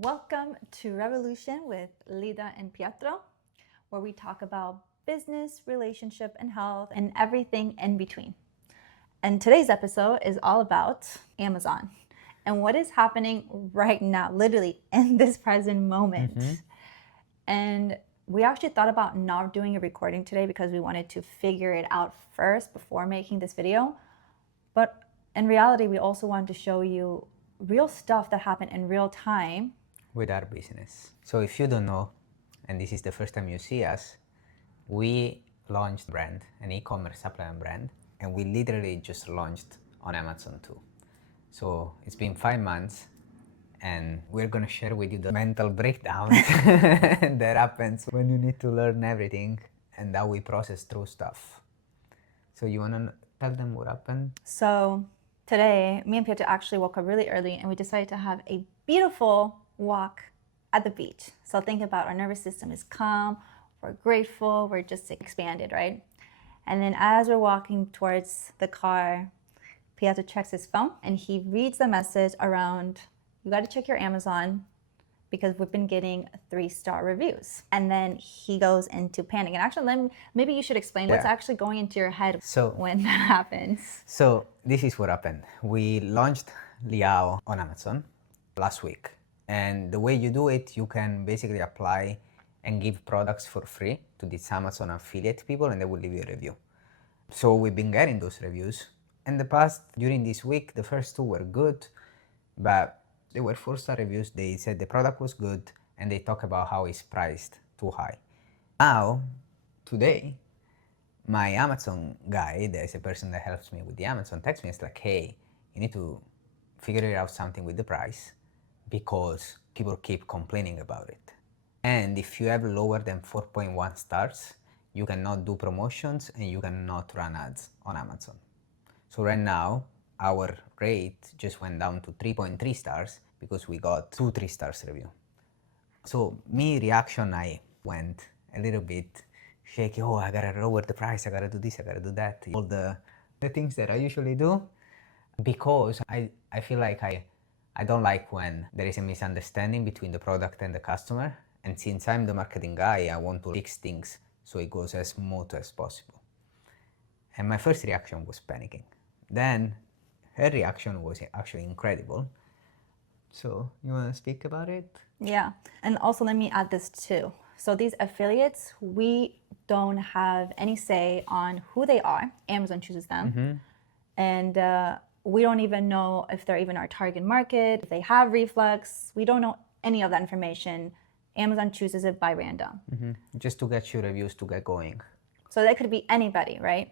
Welcome to Revolution with Lida and Pietro, where we talk about business, relationship, and health, and everything in between. And today's episode is all about Amazon and what is happening right now, literally in this present moment. And we actually thought about not doing a recording today because we wanted to figure it out first before making this video. But in reality, we also wanted to show you real stuff that happened in real time with our business. So if you don't know, and this is the first time you see us, we launched a brand, an e-commerce supplement brand, and we literally just launched on Amazon too. So it's been 5 months, and we're gonna share with you the mental breakdown that happens when you need to learn everything and how we process through stuff. So you wanna tell them what happened? So today, me and Pietro actually woke up really early and we decided to have a beautiful walk at the beach. So think about our nervous system is calm, we're grateful, we're just expanded, right? And then as we're walking towards the car, Pietro checks his phone and he reads the message around, you got to check your Amazon because we've been getting 3-star reviews. And then he goes into panic. And actually, maybe you should explain what's actually going into your head when that happens. So this is what happened. We launched Liao on Amazon last week. And the way you do it, you can basically apply and give products for free to these Amazon affiliate people, and they will leave you a review. So we've been getting those reviews. In the past, during this week, the first 2 were good, but they were 4-star reviews. They said the product was good, and they talk about how it's priced too high. Now, today, my Amazon guy, there's a person that helps me with the Amazon, texts me, it's like, hey, you need to figure out something with the price because people keep complaining about it. And if you have lower than 4.1 stars, you cannot do promotions and you cannot run ads on Amazon. So right now, our rate just went down to 3.3 stars because we got 2 3-stars review. So me reaction, I went a little bit shaky. Oh, I gotta lower the price, I gotta do this, I gotta do that. All the things that I usually do, because I feel like I don't like when there is a misunderstanding between the product and the customer. And since I'm the marketing guy, I want to fix things so it goes as smooth as possible. And my first reaction was panicking. Then her reaction was actually incredible. So you want to speak about it? Yeah, and also let me add this too. So these affiliates, we don't have any say on who they are. Amazon chooses them. And we don't even know if they're even our target market, if they have reflux. We don't know any of that information. Amazon chooses it by random. Just to get your reviews to get going. So that could be anybody, right?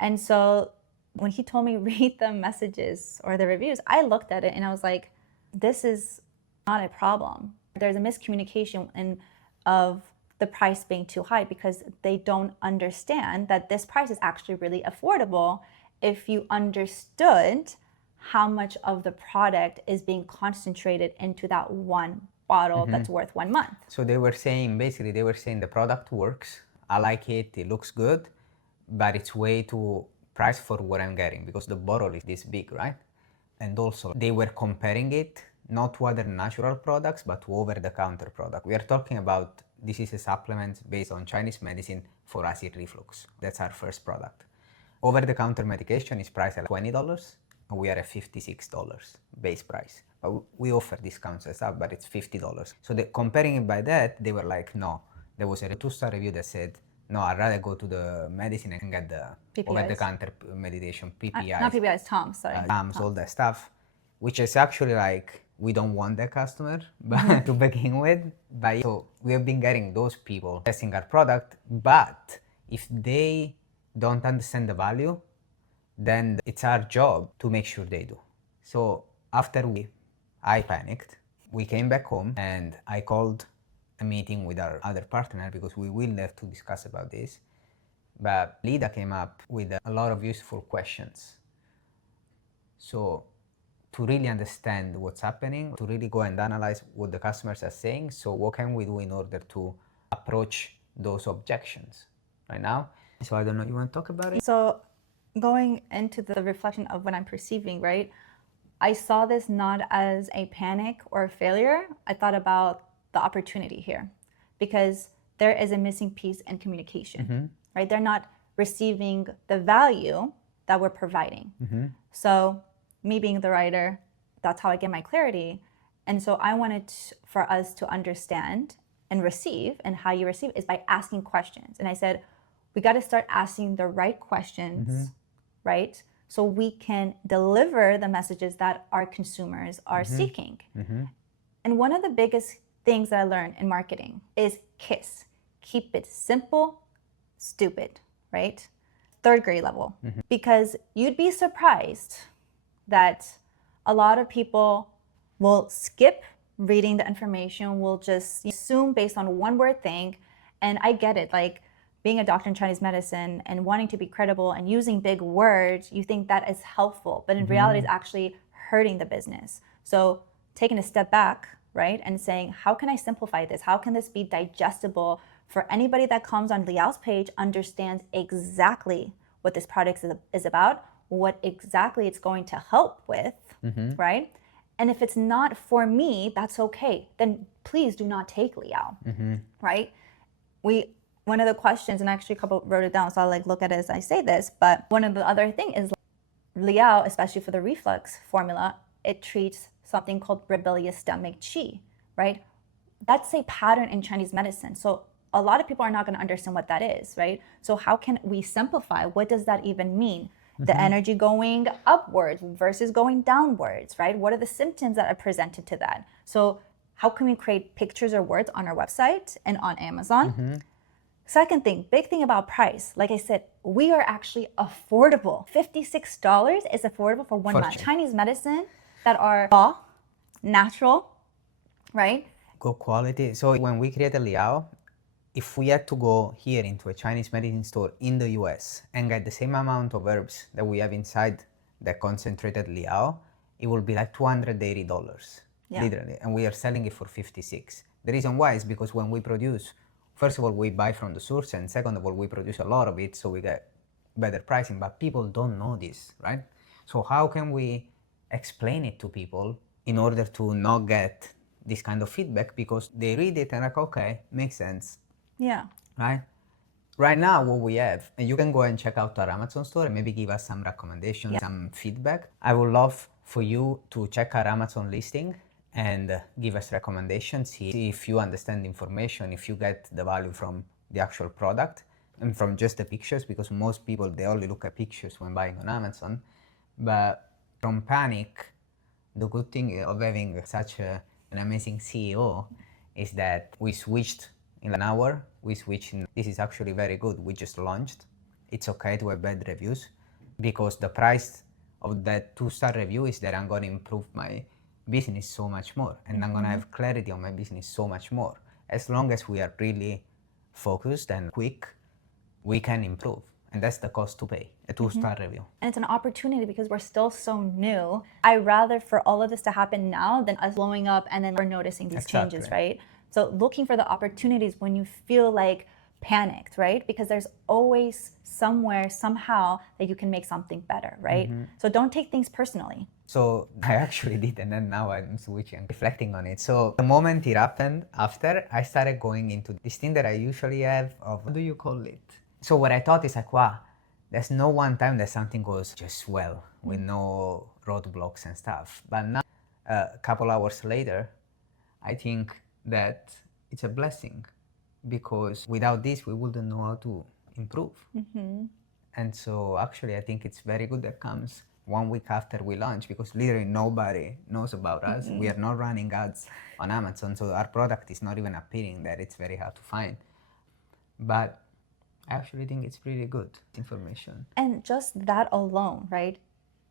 And so when he told me read the messages or the reviews, I looked at it and I was like, this is not a problem. There's a miscommunication of the price being too high because they don't understand that this price is actually really affordable if you understood how much of the product is being concentrated into that one bottle that's worth 1 month. So they were saying the product works, I like it, it looks good, but it's way too priced for what I'm getting because the bottle is this big, right? And also they were comparing it not to other natural products, but to over-the-counter product. We are talking about, this is a supplement based on Chinese medicine for acid reflux. That's our first product. Over-the-counter medication is priced at $20, and we are at $56 base price. But we offer discounts and stuff, but it's $50. So comparing it by that, they were like, no. There was a 2-star review that said, no, I'd rather go to the medicine and get the over-the-counter medication, PPIs. Not PPIs, Tums, sorry. Tums, all that stuff, which is actually like, we don't want that customer but to begin with. But so we have been getting those people testing our product, but if they don't understand the value, then it's our job to make sure they do. So after I panicked, we came back home and I called a meeting with our other partner because we will have to discuss about this. But Lida came up with a lot of useful questions. So to really understand what's happening, to really go and analyze what the customers are saying, so what can we do in order to approach those objections right now? So I don't know, you want to talk about it? So going into the reflection of what I'm perceiving, right? I saw this not as a panic or a failure. I thought about the opportunity here because there is a missing piece in communication, right? They're not receiving the value that we're providing. So me being the writer, that's how I get my clarity. And so I wanted for us to understand and receive, and how you receive is by asking questions. And I said, we got to start asking the right questions, right? So we can deliver the messages that our consumers are seeking. And one of the biggest things that I learned in marketing is KISS. Keep it simple, stupid, right? Third grade level. Because you'd be surprised that a lot of people will skip reading the information, will just assume based on one word thing. And I get it, like being a doctor in Chinese medicine and wanting to be credible and using big words, you think that is helpful, but in reality it's actually hurting the business. So taking a step back, right, and saying, how can I simplify this? How can this be digestible for anybody that comes on Liao's page, understands exactly what this product is about, what exactly it's going to help with, right? And if it's not for me, that's okay. Then please do not take Liao, right? One of the questions, and actually a couple wrote it down, so I'll like look at it as I say this, but one of the other thing is Liao, especially for the reflux formula, it treats something called rebellious stomach qi, right? That's a pattern in Chinese medicine. So a lot of people are not going to understand what that is, right? So how can we simplify? What does that even mean? The energy going upwards versus going downwards, right? What are the symptoms that are presented to that? So how can we create pictures or words on our website and on Amazon? Second thing, big thing about price. Like I said, we are actually affordable. $56 is affordable for 1 month. Chinese medicine that are raw, natural, right? Good quality. So when we created Liao, if we had to go here into a Chinese medicine store in the US and get the same amount of herbs that we have inside the concentrated Liao, it will be like $280, literally. And we are selling it for 56. The reason why is because when we produce, first of all, we buy from the source, and second of all, we produce a lot of it, so we get better pricing, but people don't know this, right? So how can we explain it to people in order to not get this kind of feedback? Because they read it and like, okay, makes sense. Yeah. Right? Right now, what we have, and you can go and check out our Amazon store and maybe give us some recommendations, some feedback. I would love for you to check our Amazon listing and give us recommendations, see if you understand the information, if you get the value from the actual product and from just the pictures, because most people, they only look at pictures when buying on Amazon. But from panic, the good thing of having such an amazing CEO is that we switched in an hour. This is actually very good. We just launched. It's okay to have bad reviews because the price of that 2-star review is that I'm going to improve my business so much more, and I'm going to have clarity on my business so much more. As long as we are really focused and quick, we can improve. And that's the cost to pay, a 2-star review. And it's an opportunity because we're still so new. I'd rather for all of this to happen now than us blowing up and then we're noticing these changes, right? So looking for the opportunities when you feel like panicked, right? Because there's always somewhere, somehow that you can make something better, right? So don't take things personally. So I actually did, and then now I'm switching, reflecting on it. So the moment it happened, after, I started going into this thing that I usually have of, what do you call it? So what I thought is like, wow, there's no one time that something goes just well with no roadblocks and stuff. But now, a couple hours later, I think that it's a blessing because without this, we wouldn't know how to improve. And so actually, I think it's very good that comes 1 week after we launch because literally nobody knows about us. We are not running ads on Amazon, so our product is not even appearing there. It's very hard to find. But I actually think it's pretty good information. And just that alone, right?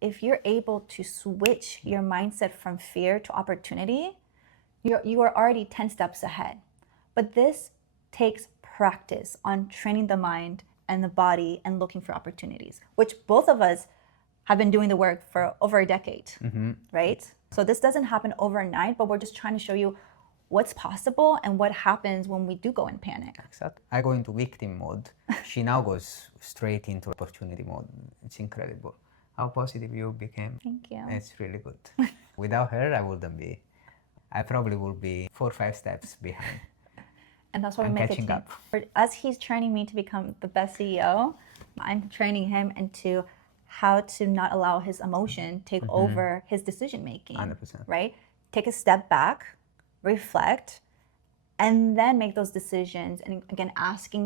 If you're able to switch your mindset from fear to opportunity, you are already 10 steps ahead. But this takes practice on training the mind and the body and looking for opportunities, which both of us have been doing the work for over a decade, right? So this doesn't happen overnight, but we're just trying to show you what's possible and what happens when we do go in panic. Exactly. I go into victim mode. She now goes straight into opportunity mode. It's incredible how positive you became. Thank you. It's really good. Without her, I wouldn't be. I probably would be 4 or 5 steps behind. And that's why we I'm make a catching team. up. As he's training me to become the best CEO, I'm training him into how to not allow his emotion take over his decision making. 100%. Right? Take a step back, reflect, and then make those decisions. And again, asking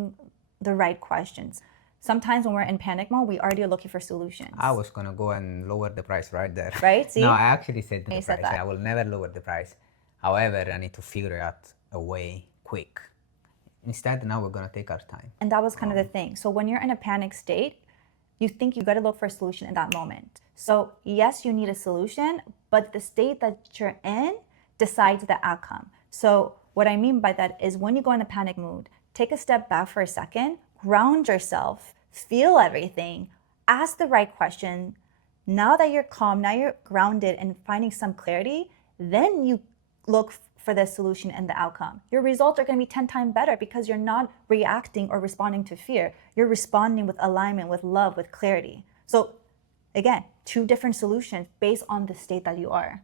the right questions. Sometimes when we're in panic mode, we already are looking for solutions. I was gonna go and lower the price right there. Right? See? No, I actually said the You said price. that. I will never lower the price. However, I need to figure out a way quick. Instead, now we're gonna take our time. And that was kind of the thing. So when you're in a panic state, you think you got to look for a solution in that moment. So yes, you need a solution, but the state that you're in decides the outcome. So what I mean by that is when you go in a panic mood, take a step back for a second, ground yourself, feel everything, ask the right question. Now that you're calm, now you're grounded and finding some clarity, then you look for the solution and the outcome. Your results are going to be 10 times better because you're not reacting or responding to fear. You're responding with alignment, with love, with clarity. So again, 2 different solutions based on the state that you are,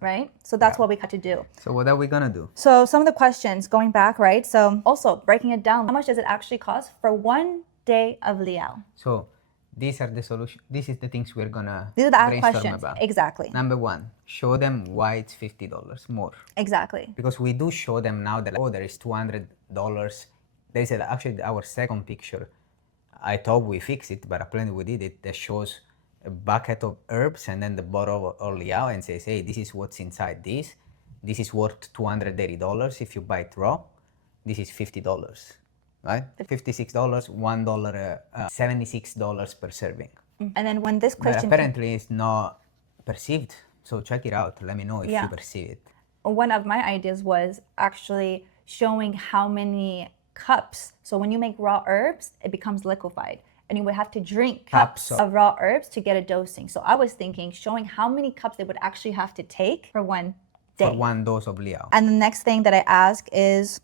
right? So that's what we got to do. So what are we gonna do? So some of the questions going back, right? So also breaking it down, how much does it actually cost for 1 day of Liao? So these are the solutions. This is the things we're gonna These are the brainstorm questions. about. Exactly. Number 1, show them why it's $50 more. Exactly. Because we do show them now that, oh, there is $200. They said actually our second picture, I thought we fixed it, but apparently we did it. That shows a bucket of herbs and then the bottle of Liao and says, hey, this is what's inside this. This is worth $280 if you buy it raw. This is $50, right? $56, $1, $76 per serving. And then when this But question apparently it's not perceived. So check it out. Let me know if Yeah. you perceive it. one of my ideas was actually showing how many cups. So when you make raw herbs, it becomes liquefied. And you would have to drink cups of raw herbs to get a dosing. So I was thinking showing how many cups they would actually have to take for 1 day. For 1 dose of Liao. And the next thing that I ask is,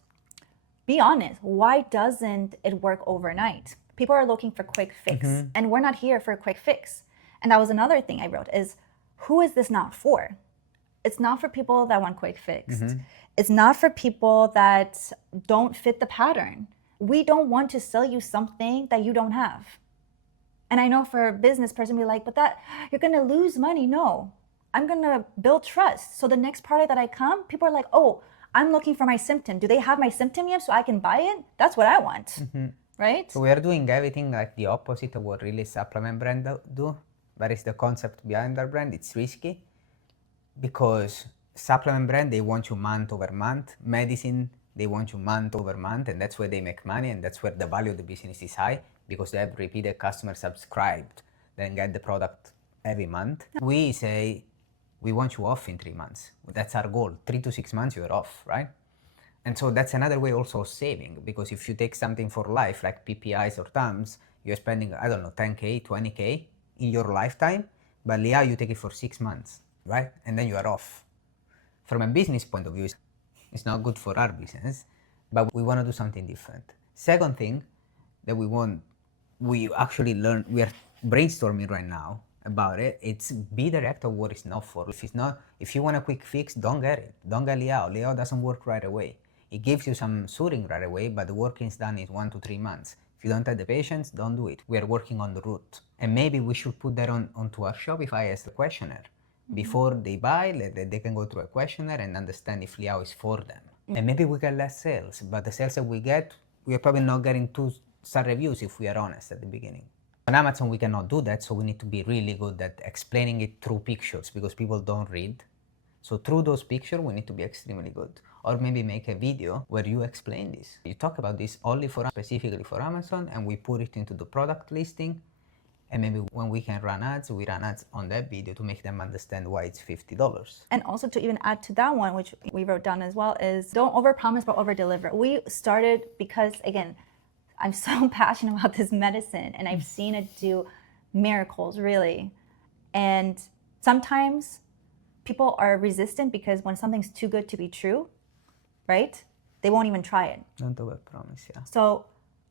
be honest, why doesn't it work overnight? People are looking for quick fix, and we're not here for a quick fix. And that was another thing I wrote is, who is this not for? It's not for people that want quick fix. It's not for people that don't fit the pattern. We don't want to sell you something that you don't have. And I know for a business person, be like, but that you're gonna lose money. No, I'm gonna build trust. So the next party that I come, people are like, oh, I'm looking for my symptom. Do they have my symptom yet so I can buy it? That's what I want, right? So we are doing everything like the opposite of what really supplement brand do. That is the concept behind our brand. It's risky because supplement brand, they want you month over month. Medicine, they want you month over month, and that's where they make money, and that's where the value of the business is high because they have repeated customers subscribed, then get the product every month. We say we want you off in 3 months. That's our goal. 3 to 6 months, you're off, right? And so that's another way also of saving, because if you take something for life, like PPIs or TAMs, you're spending, I don't know, 10K, 20K in your lifetime, but Liao, you take it for 6 months, right? And then you are off. From a business point of view, it's not good for our business, but we want to do something different. Second thing that we actually learn, we are brainstorming right now about it, it's be direct of what it's not for. If you want a quick fix, don't get it. Don't get Liao. Liao doesn't work right away. It gives you some soothing right away, but the work is done in 1 to 3 months. If you don't have the patience, don't do it. We are working on the root. And maybe we should put that onto our Shopify as a questionnaire. Before they buy, they can go through a questionnaire and understand if Liao is for them. And maybe we get less sales, but the sales that we get, we are probably not getting 2-star reviews if we are honest at the beginning. On Amazon, we cannot do that, so we need to be really good at explaining it through pictures because people don't read. So through those pictures, we need to be extremely good. Or maybe make a video where you explain this. You talk about this only specifically for Amazon, and we put it into the product listing. And maybe when we can run ads, we run ads on that video to make them understand why it's $50. And also to even add to that one, which we wrote down as well, is don't overpromise but overdeliver. We started because, again, I'm so passionate about this medicine and I've seen it do miracles, really. And sometimes people are resistant because when something's too good to be true, right? They won't even try it. Don't overpromise, yeah. So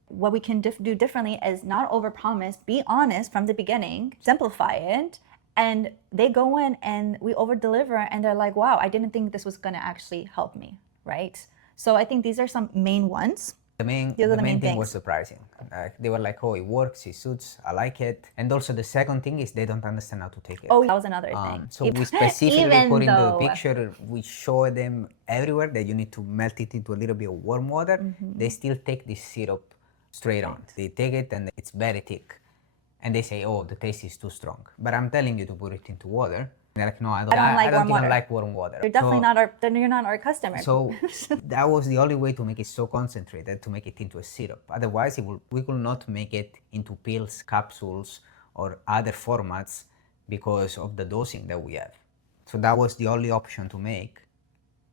What we can do differently is not overpromise, be honest from the beginning, simplify it, and they go in and we overdeliver and they're like, wow, I didn't think this was going to actually help me, right? So I think these are some main ones. The main thing was surprising. They were like, oh, it works, it suits, I like it. And also the second thing is they don't understand how to take it. Oh, that was another thing. So we specifically put in the picture, we show them everywhere that you need to melt it into a little bit of warm water. They still take this syrup straight on. They take it and it's very thick. And they say, oh, the taste is too strong. But I'm telling you to put it into water. They're like, no, I don't even like warm water. You're definitely you're not our customer. So that was the only way to make it so concentrated, to make it into a syrup. Otherwise, we could not make it into pills, capsules, or other formats because of the dosing that we have. So that was the only option to make.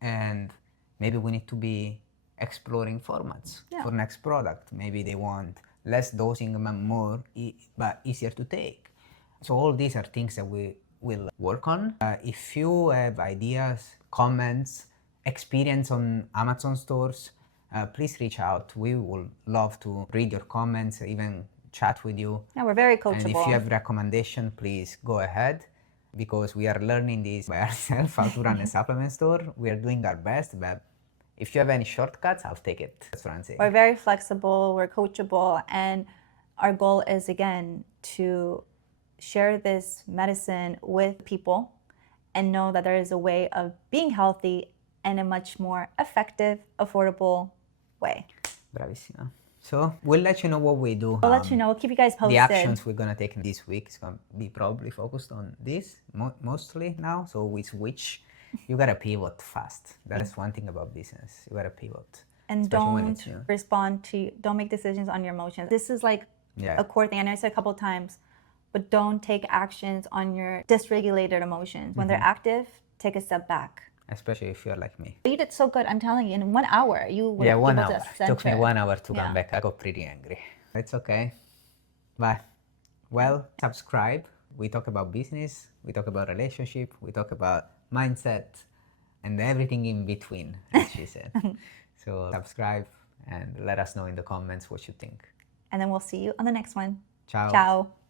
And maybe we need to be exploring formats for next product. Maybe they want less dosing and but easier to take. So all these are things that we will work on. If you have ideas, comments, experience on Amazon stores, please reach out. We would love to read your comments, even chat with you. Yeah, we're very coachable. And if you have recommendation, please go ahead, because we are learning this by ourselves, how to run a supplement store. We are doing our best, but if you have any shortcuts, I'll take it. That's what I'm saying. We're very flexible, we're coachable, and our goal is, again, to share this medicine with people and know that there is a way of being healthy in a much more effective, affordable way. Bravissima. So we'll let you know what we do. We'll let you know. We'll keep you guys posted. The actions we're going to take this week is going to be probably focused on this mostly now. So we switch. You got to pivot fast. That is one thing about business. You got to pivot. And don't don't make decisions on your emotions. This is like a core thing. I know I said a couple of times, but don't take actions on your dysregulated emotions. When they're active, take a step back. Especially if you're like me. You did so good. I'm telling you, in 1 hour, you were able 1 to hour. It took me 1 hour to come back. I got pretty angry. It's okay. But, well, subscribe. We talk about business. We talk about relationship. We talk about mindset and everything in between, as she said. So subscribe and let us know in the comments what you think. And then we'll see you on the next one. Ciao. Ciao.